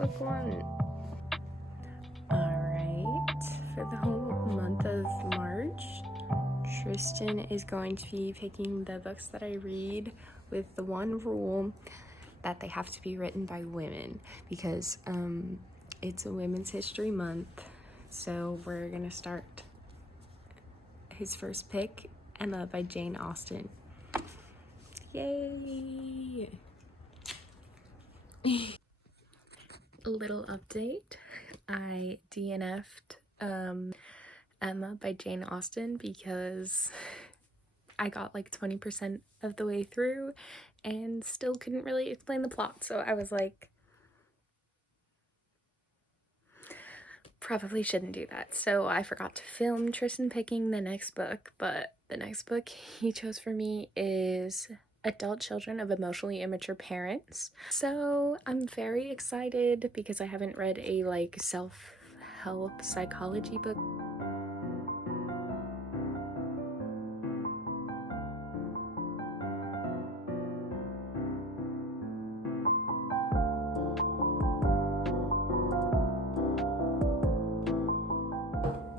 book one. Alright, for the whole month of March, Tristan is going to be picking the books that I read with the one rule that they have to be written by women, because it's a Women's History Month. So we're gonna start his first pick, Emma by Jane Austen. Yay! A little update. I DNF'd Emma by Jane Austen because I got like 20% of the way through and still couldn't really explain the plot. So I was like, probably shouldn't do that. So I forgot to film Tristan picking the next book, but the next book he chose for me is Adult Children of Emotionally Immature Parents. So I'm very excited because I haven't read a like self-help psychology book.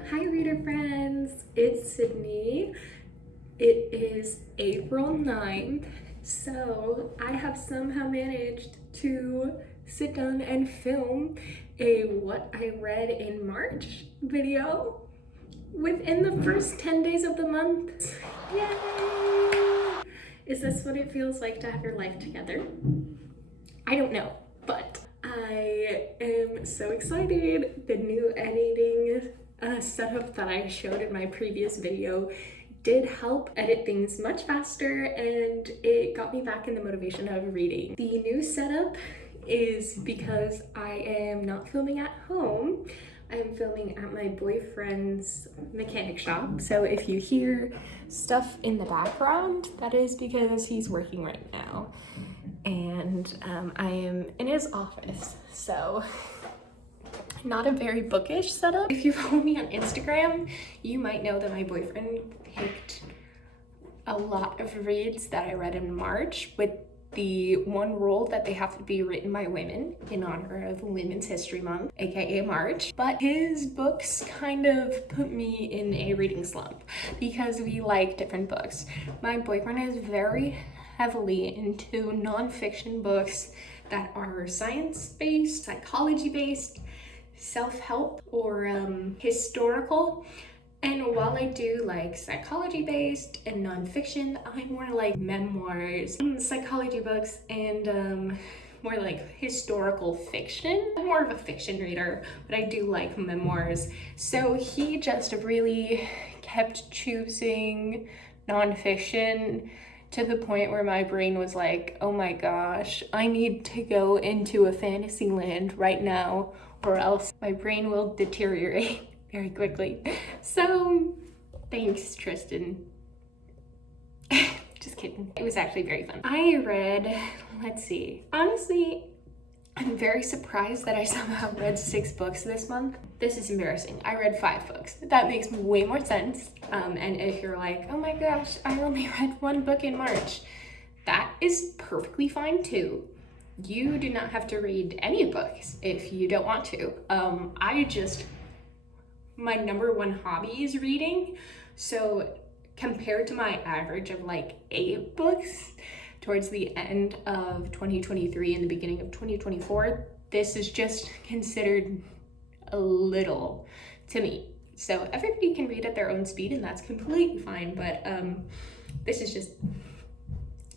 Hi reader friends, it's Sydney. It is April 9th, so I have somehow managed to sit down and film a what I read in March video within the first 10 days of the month. Yay! Is this what it feels like to have your life together? I don't know, but I am so excited. The new editing setup that I showed in my previous video did help edit things much faster, and it got me back in the motivation of reading. The new setup is because I am not filming at home. I'm filming at my boyfriend's mechanic shop. So if you hear stuff in the background, that is because he's working right now. And I am in his office, so not a very bookish setup. If you follow me on Instagram, you might know that my boyfriend picked a lot of reads that I read in March with the one rule that they have to be written by women in honor of Women's History Month, aka March. But his books kind of put me in a reading slump because we like different books. My boyfriend is very heavily into nonfiction books that are science-based, psychology-based, self-help, or historical. And while I do like psychology-based and nonfiction, I'm more like memoirs, psychology books, and more like historical fiction. I'm more of a fiction reader, but I do like memoirs. So he just really kept choosing nonfiction to the point where my brain was like, oh my gosh, I need to go into a fantasy land right now, or else my brain will deteriorate very quickly. So thanks, Tristan. Just kidding. It was actually very fun. I read, let's see, honestly, I'm very surprised that I somehow read 6 books this month. This is embarrassing. I read 5 books. That makes way more sense. And if you're like, oh my gosh, I only read 1 book in March, that is perfectly fine too. You do not have to read any books if you don't want to. My number 1 hobby is reading. So compared to my average of like 8 books towards the end of 2023 and the beginning of 2024, this is just considered a little to me. So everybody can read at their own speed, and that's completely fine, but this is just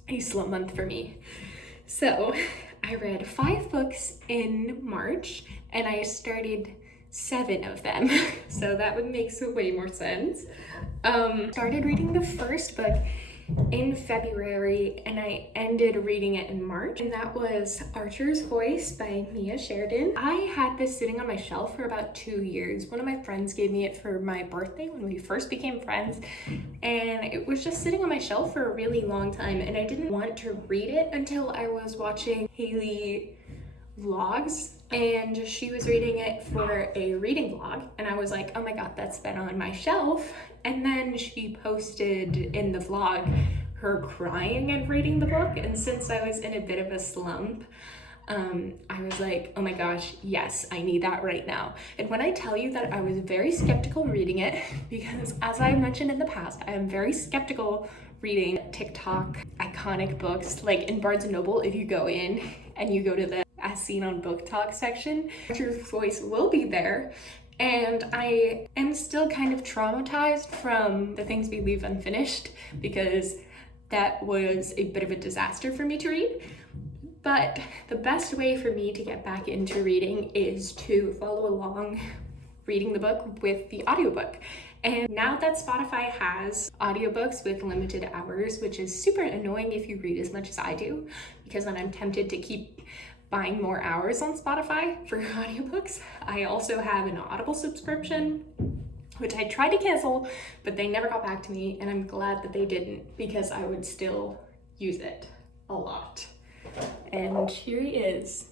a slow month for me. So I read 5 books in March, and I started 7 of them. So that would make way more sense. Started reading the first book in February, and I ended reading it in March, and that was Archer's Voice by Sheridan. I had this sitting on my shelf for about 2 years. One of my friends gave me it for my birthday when we first became friends, and it was just sitting on my shelf for a really long time, and I didn't want to read it until I was watching Haley vlogs, and she was reading it for a reading vlog, and I was like, oh my god, that's been on my shelf. And then she posted in the vlog her crying and reading the book, and since I was in a bit of a slump, I was like, oh my gosh, yes, I need that right now. And when I tell you that I was very skeptical reading it, because as I mentioned in the past, I am very skeptical reading TikTok iconic books. Like in Barnes & Noble, if you go in and you go to the As Seen on Book Talk section, Archer's voice will be there. And I am still kind of traumatized from The Things We Leave Unfinished, because that was a bit of a disaster for me to read. But the best way for me to get back into reading is to follow along reading the book with the audiobook. And now that Spotify has audiobooks with limited hours, which is super annoying if you read as much as I do, because then I'm tempted to keep buying more hours on Spotify for audiobooks. I also have an Audible subscription, which I tried to cancel, but they never got back to me, and I'm glad that they didn't, because I would still use it a lot. And here he is.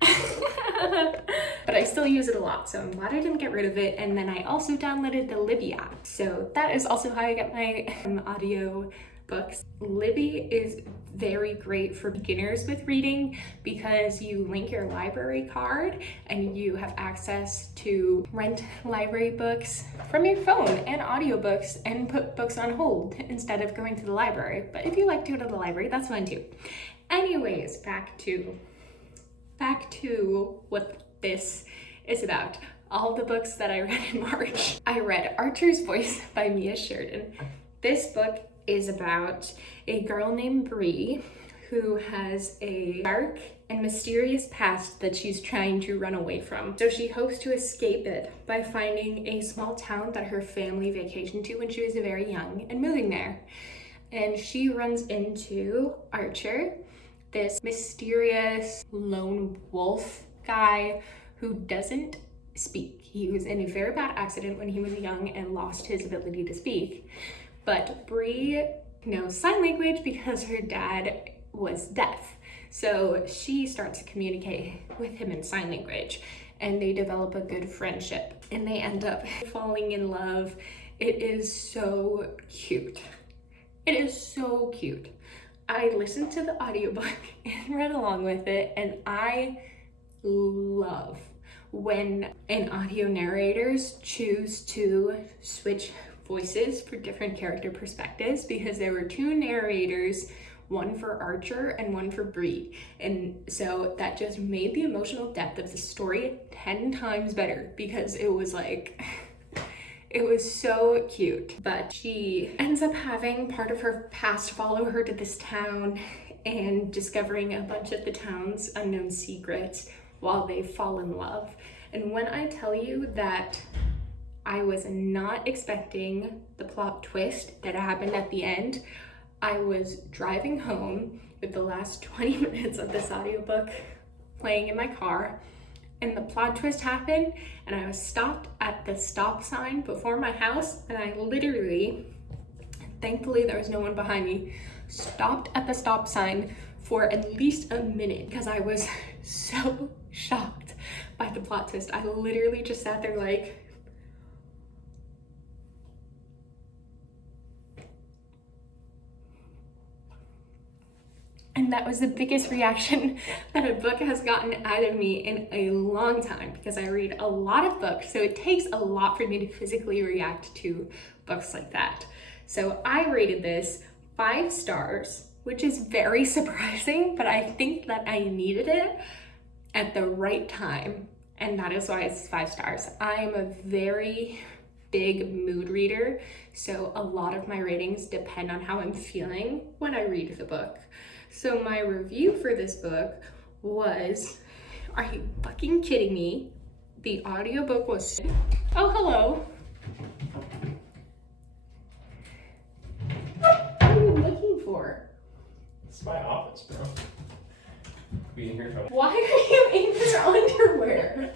But I still use it a lot, so I'm glad I didn't get rid of it. And then I also downloaded the Libby app. So that is also how I get my audio books. Libby is very great for beginners with reading, because you link your library card and you have access to rent library books from your phone and audiobooks, and put books on hold instead of going to the library. But if you like to go to the library, that's fine too. Anyways, back to what this is about. All the books that I read in March. I read Archer's Voice by Mia Sheridan. This book is about a girl named Bree who has a dark and mysterious past that she's trying to run away from. So she hopes to escape it by finding a small town that her family vacationed to when she was very young and moving there. And she runs into Archer, this mysterious lone wolf guy who doesn't speak. He was in a very bad accident when he was young and lost his ability to speak. But Bree knows sign language because her dad was deaf. So she starts to communicate with him in sign language, and they develop a good friendship, and they end up falling in love. It is so cute. It is so cute. I listened to the audiobook and read along with it, and I love when an audio narrators choose to switch voices for different character perspectives, because there were two narrators, one for Archer and one for Bree, and so that just made the emotional depth of the story 10 times better, because it was like it was so cute. But she ends up having part of her past follow her to this town and discovering a bunch of the town's unknown secrets while they fall in love. And when I tell you that I was not expecting the plot twist that happened at the end, I was driving home with the last 20 minutes of this audiobook playing in my car, and the plot twist happened, and I was stopped at the stop sign before my house, and I literally, thankfully there was no one behind me, stopped at the stop sign for at least a minute because I was so shocked by the plot twist. I literally just sat there like, and that was the biggest reaction that a book has gotten out of me in a long time, because I read a lot of books, so it takes a lot for me to physically react to books like that. So I rated this 5 stars, which is very surprising, but I think that I needed it at the right time, and that is why it's 5 stars. I'm a very big mood reader, so a lot of my ratings depend on how I'm feeling when I read the book. So my review for this book was, are you fucking kidding me? The audiobook was, oh, hello. What are you looking for? It's my office, bro. We in here for... Why are you in your underwear?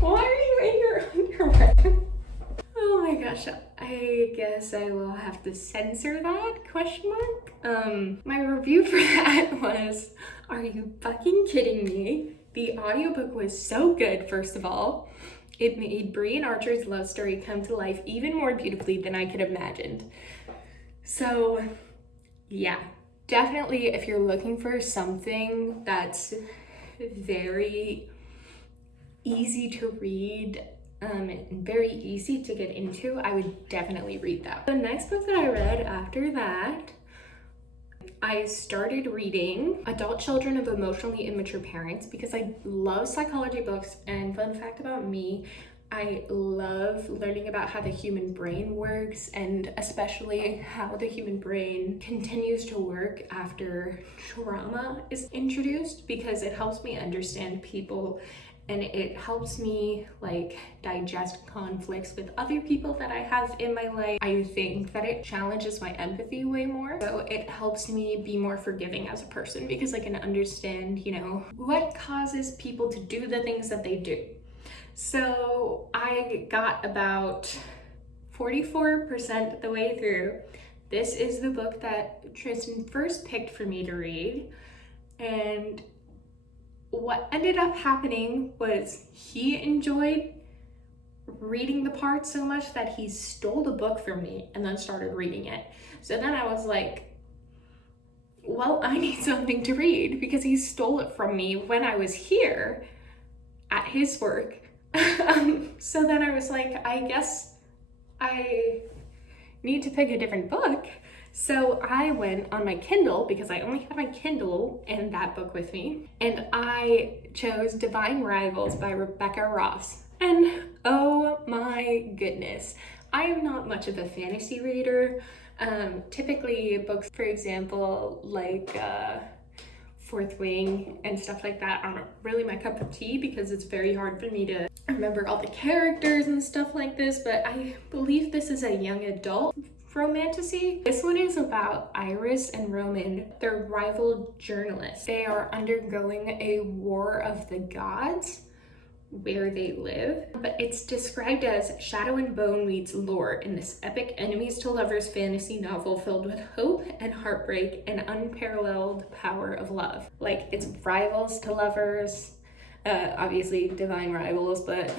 Why are you in your underwear? Oh my gosh, I guess I will have to censor that, question mark. My review for that was, are you fucking kidding me? The audiobook was so good, first of all. It made Bree and Archer's love story come to life even more beautifully than I could have imagined. So yeah, definitely if you're looking for something that's very easy to read and very easy to get into, I would definitely read that. The next book that I read after that, I started reading Adult Children of Emotionally Immature Parents because I love psychology books. And fun fact about me, I love learning about how the human brain works, and especially how the human brain continues to work after trauma is introduced, because it helps me understand people and it helps me like digest conflicts with other people that I have in my life. I think that it challenges my empathy way more. So it helps me be more forgiving as a person because I can understand, you know, what causes people to do the things that they do. So I got about 44% the way through. This is the book that Tristan first picked for me to read. And what ended up happening was he enjoyed reading the part so much that he stole the book from me and then started reading it. So then I was like, well, I need something to read because he stole it from me when I was here at his work. So then I was like, I guess I need to pick a different book. So I went on my Kindle because I only had my Kindle and that book with me, and I chose Divine Rivals by Rebecca Ross. And oh my goodness, I am not much of a fantasy reader. Typically books, for example, like Fourth Wing and stuff like that aren't really my cup of tea because it's very hard for me to remember all the characters and stuff like this, but I believe this is a young adult romantasy. This one is about Iris and Roman. They're rival journalists. They are undergoing a war of the gods where they live, but it's described as Shadow and Bone meets lore in this epic enemies to lovers fantasy novel filled with hope and heartbreak and unparalleled power of love. Like, it's rivals to lovers, obviously divine rivals, but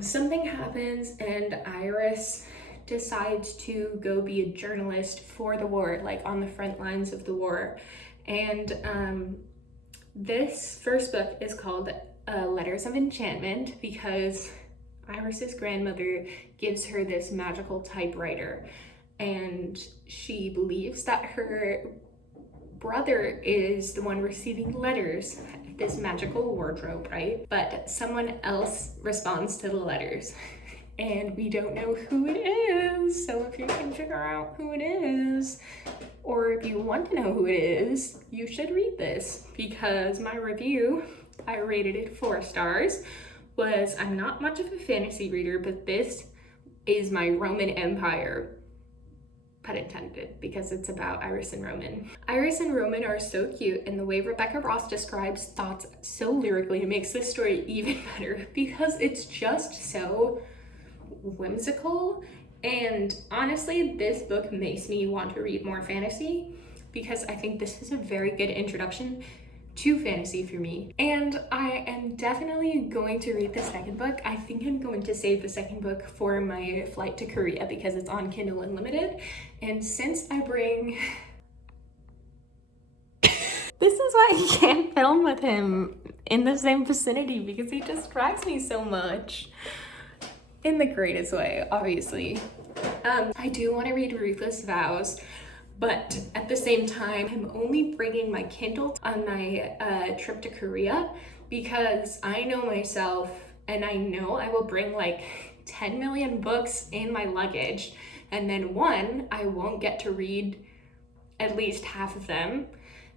something happens and Iris decides to go be a journalist for the war, like on the front lines of the war. And this first book is called Letters of Enchantment because Iris's grandmother gives her this magical typewriter, and she believes that her brother is the one receiving letters, this magical wardrobe, right? But someone else responds to the letters and we don't know who it is. So if you can figure out who it is, or if you want to know who it is, you should read this, because my review, I rated it 4 stars, was I'm not much of a fantasy reader, but this is my Roman Empire, pun intended, because it's about Iris and Roman. Iris and Roman are so cute, and the way Rebecca Ross describes thoughts so lyrically, it makes this story even better because it's just so whimsical. And honestly, this book makes me want to read more fantasy because I think this is a very good introduction to fantasy for me. And I am definitely going to read the second book. I think I'm going to save the second book for my flight to Korea because it's on Kindle Unlimited. And since I bring... This is why I can't film with him in the same vicinity because he distracts me so much. In the greatest way, obviously. I do want to read Ruthless Vows, but at the same time, I'm only bringing my Kindle on my trip to Korea because I know myself and I know I will bring like 10 million books in my luggage, and then one, I won't get to read at least half of them,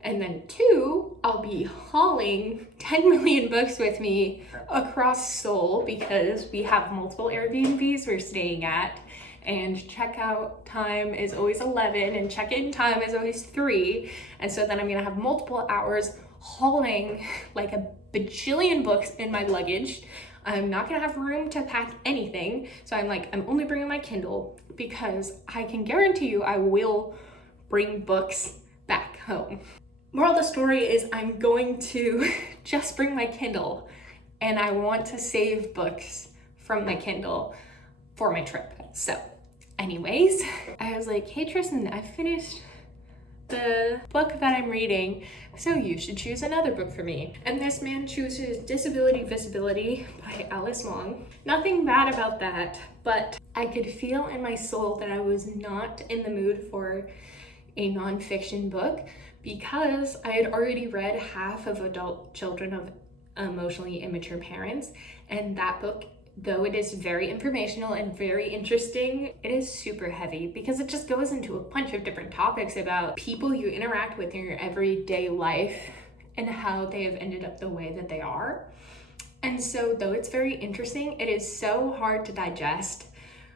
and then 2, I'll be hauling 10 million books with me across Seoul because we have multiple Airbnbs we're staying at, and checkout time is always 11 and check-in time is always 3. And so then I'm gonna have multiple hours hauling like a bajillion books in my luggage. I'm not gonna have room to pack anything. So I'm only bringing my Kindle because I can guarantee you I will bring books back home. Moral of the story is I'm going to just bring my Kindle, and I want to save books from my Kindle for my trip. So anyways, I was like, hey Tristan, I finished book that I'm reading, so you should choose another book for me. And this man chooses Disability Visibility by Alice Wong. Nothing bad about that, but I could feel in my soul that I was not in the mood for a nonfiction book because I had already read half of Adult Children of Emotionally Immature Parents, and that book, though it is very informational and very interesting, it is super heavy because it just goes into a bunch of different topics about people you interact with in your everyday life and how they have ended up the way that they are. And so though it's very interesting, it is so hard to digest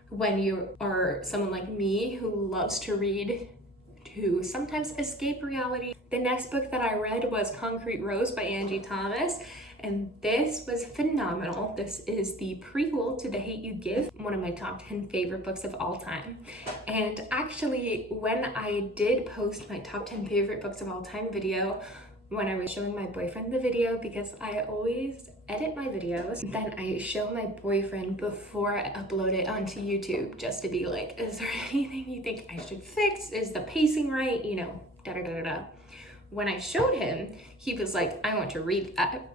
when you are someone like me who loves to read, to sometimes escape reality. The next book that I read was Concrete Rose by Angie Thomas, and this was phenomenal. This is the prequel to The Hate You Give, one of my top 10 favorite books of all time. And actually, when I did post my top 10 favorite books of all time video, when I was showing my boyfriend the video, because I always edit my videos, then I show my boyfriend before I upload it onto YouTube, just to be like, is there anything you think I should fix? Is the pacing right? You know, da-da-da-da-da. When I showed him, he was like, I want to read that.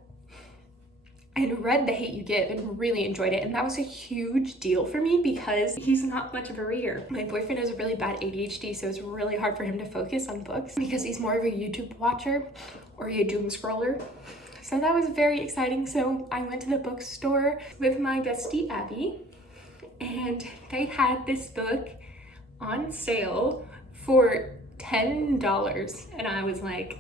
And read The Hate You Give and really enjoyed it. And that was a huge deal for me because he's not much of a reader. My boyfriend has really bad ADHD, so it's really hard for him to focus on books because he's more of a YouTube watcher or a doom scroller. So that was very exciting. So I went to the bookstore with my bestie Abby, and they had this book on sale for $10. And I was like,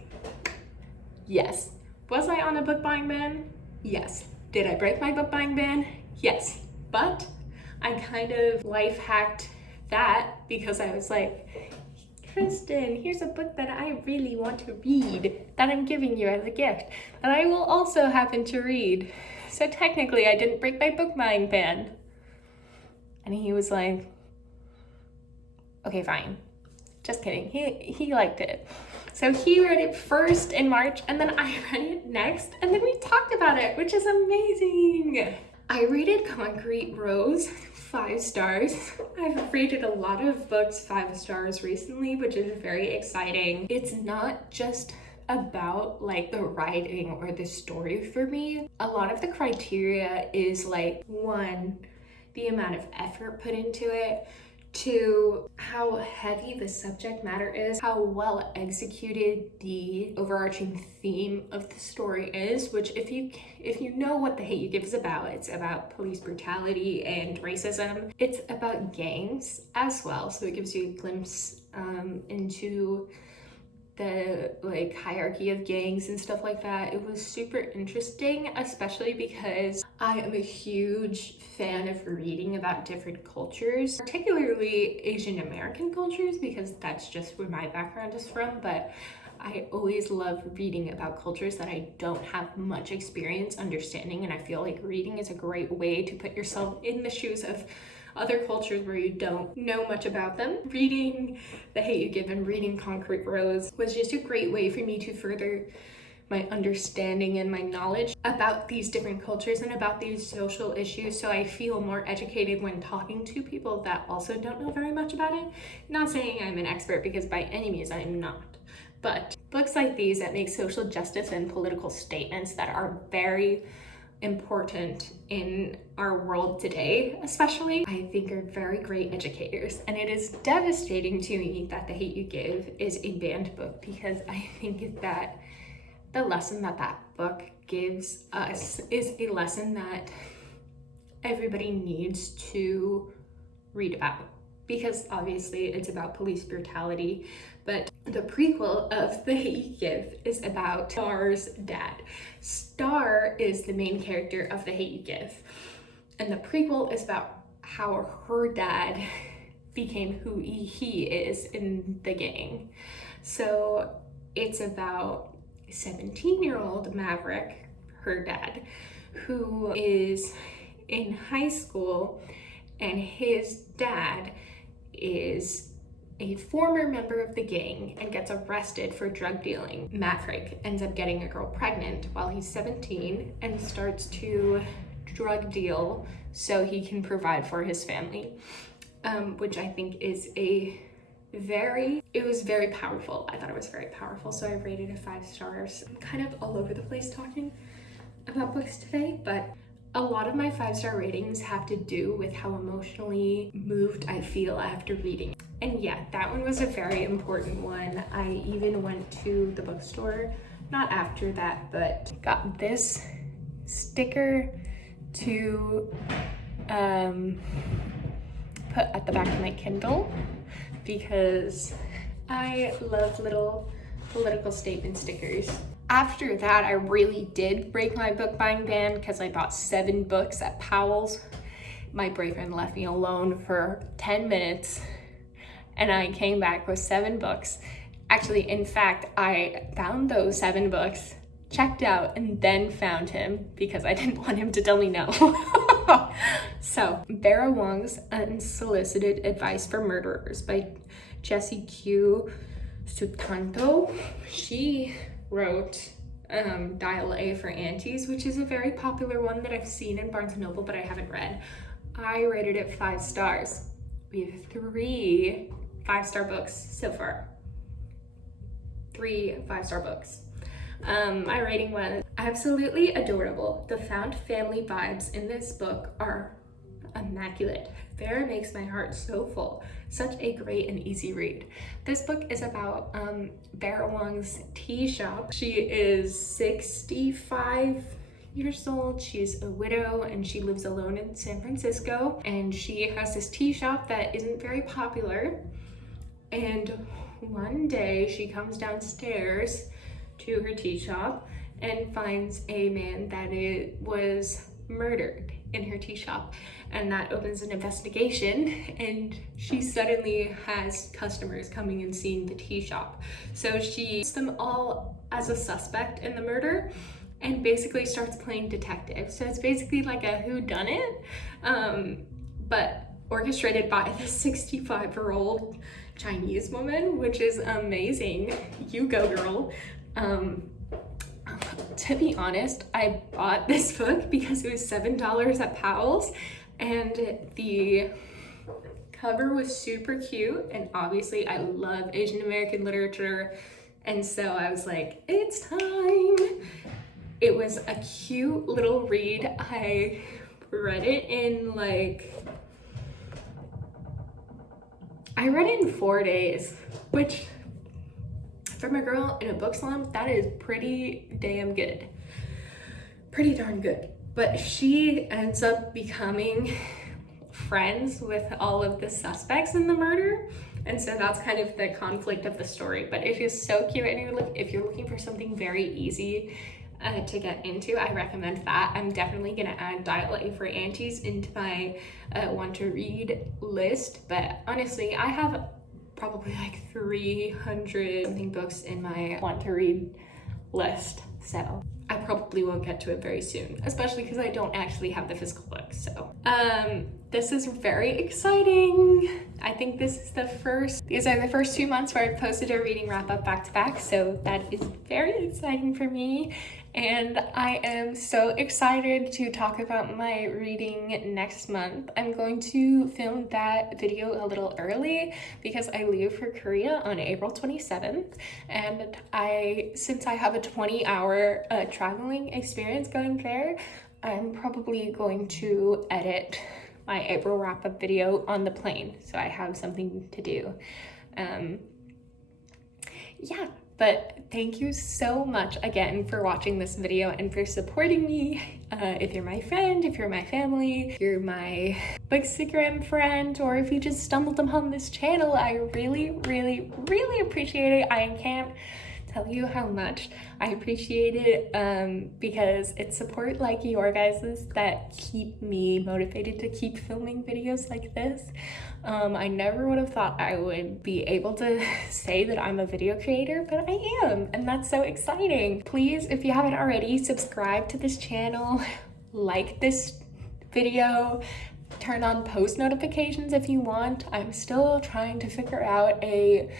yes. Was I on a book buying ban? Yes. Did I break my book buying ban? Yes. But I kind of life hacked that because I was like, Kristen, here's a book that I really want to read that I'm giving you as a gift that I will also happen to read. So technically I didn't break my book buying ban. And he was like, okay, fine. Just kidding. He liked it. So he read it first in March, and then I read it next, and then we talked about it, which is amazing. I rated Concrete Rose 5 stars. I've rated a lot of books 5 stars recently, which is very exciting. It's not just about like the writing or the story for me. A lot of the criteria is like, 1, the amount of effort put into it, 2, how heavy the subject matter is, how well executed the overarching theme of the story is, which if you know what The Hate You Give is about, it's about police brutality and racism. It's about gangs as well, so it gives you a glimpse into the like hierarchy of gangs and stuff like that. It was super interesting, especially because I am a huge fan of reading about different cultures, particularly Asian American cultures, because that's just where my background is from. But I always love reading about cultures that I don't have much experience understanding, and I feel like reading is a great way to put yourself in the shoes of other cultures where you don't know much about them. Reading The Hate You Give and reading Concrete Rose was just a great way for me to further my understanding and my knowledge about these different cultures and about these social issues, so I feel more educated when talking to people that also don't know very much about it. Not saying I'm an expert, because by any means I am not, but books like these that make social justice and political statements that are very important in our world today, especially, I think are very great educators. And it is devastating to me that The Hate You Give is a banned book, because I think that the lesson that that book gives us is a lesson that everybody needs to read about, because obviously it's about police brutality. But the prequel of The Hate You Give is about Star's dad. Star is the main character of The Hate You Give, and the prequel is about how her dad became who he is in the gang. So it's about 17-year-old Maverick, her dad, who is in high school, and his dad is a former member of the gang and gets arrested for drug dealing. Maverick ends up getting a girl pregnant while he's 17 and starts to drug deal so he can provide for his family, which I think is a it was very powerful. I thought it was very powerful, so I rated it 5 stars. I'm kind of all over the place talking about books today, but a lot of my 5-star ratings have to do with how emotionally moved I feel after reading. And yeah, that one was a very important one. I even went to the bookstore, not after that, but got this sticker to put at the back of my Kindle because I love little political statement stickers. After that, I really did break my book buying ban because I bought 7 books at Powell's. My boyfriend left me alone for 10 minutes and I came back with 7 books. Actually, in fact, I found those 7 books, checked out, and then found him because I didn't want him to tell me no. So, Vera Wong's Unsolicited Advice for Murderers by Jessie Q. Sutanto. She wrote Dial A for Aunties, which is a very popular one that I've seen in Barnes & Noble, but I haven't read. I rated it 5 stars. We have 3 5-star books so far. 3 5-star books. My rating was absolutely adorable. The found family vibes in this book are immaculate. Vera makes my heart so full. Such a great and easy read. This book is about Vera Wong's tea shop. She is 65 years old. She's a widow and she lives alone in San Francisco. And she has this tea shop that isn't very popular. And one day she comes downstairs to her tea shop and finds a man that was murdered in her tea shop, and that opens an investigation, and she suddenly has customers coming and seeing the tea shop. So she puts them all as a suspect in the murder and basically starts playing detective. So it's basically like a whodunit, but orchestrated by this 65-year-old Chinese woman, which is amazing. You go, girl. To be honest, I bought this book because it was $7 at Powell's, and the cover was super cute, and obviously I love Asian American literature, and so I was like, it's time. It was a cute little read. I read it in I read it in 4 days, which from a girl in a book slump, that is pretty damn good. Pretty darn good. But she ends up becoming friends with all of the suspects in the murder. And so that's kind of the conflict of the story. But it is so cute, and if you're looking for something very easy to get into, I recommend that. I'm definitely gonna add Dial A for Aunties into my want to read list. But honestly, I have probably 300 something books in my want to read list, so I probably won't get to it very soon, especially because I don't actually have the physical book. So this is very exciting. I think these are the first 2 months where I've posted a reading wrap up back to back, so that is very exciting for me. And I am so excited to talk about my reading next month. I'm going to film that video a little early because I leave for Korea on April 27th. And since I have a 20-hour traveling experience going there, I'm probably going to edit my April wrap-up video on the plane, so I have something to do. Yeah. But thank you so much again for watching this video and for supporting me. If you're my friend, if you're my family, if you're my Bookstagram friend, or if you just stumbled upon this channel, I really, really, really appreciate it. I can't tell you how much I appreciate it because it's support like your guys's that keep me motivated to keep filming videos like this. I never would have thought I would be able to say that I'm a video creator, but I am, and that's so exciting. Please, if you haven't already, subscribe to this channel, like this video, turn on post notifications if you want. I'm still trying to figure out a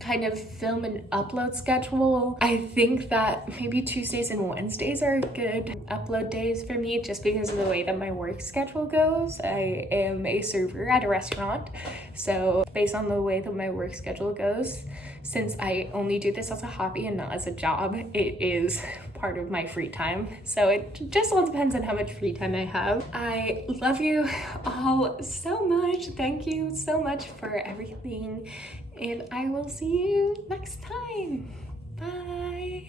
kind of film and upload schedule. I think that maybe Tuesdays and Wednesdays are good upload days for me just because of the way that my work schedule goes. I am a server at a restaurant, so based on the way that my work schedule goes, since I only do this as a hobby and not as a job, it is part of my free time. So it just all depends on how much free time I have. I love you all so much. Thank you so much for everything. And I will see you next time. Bye.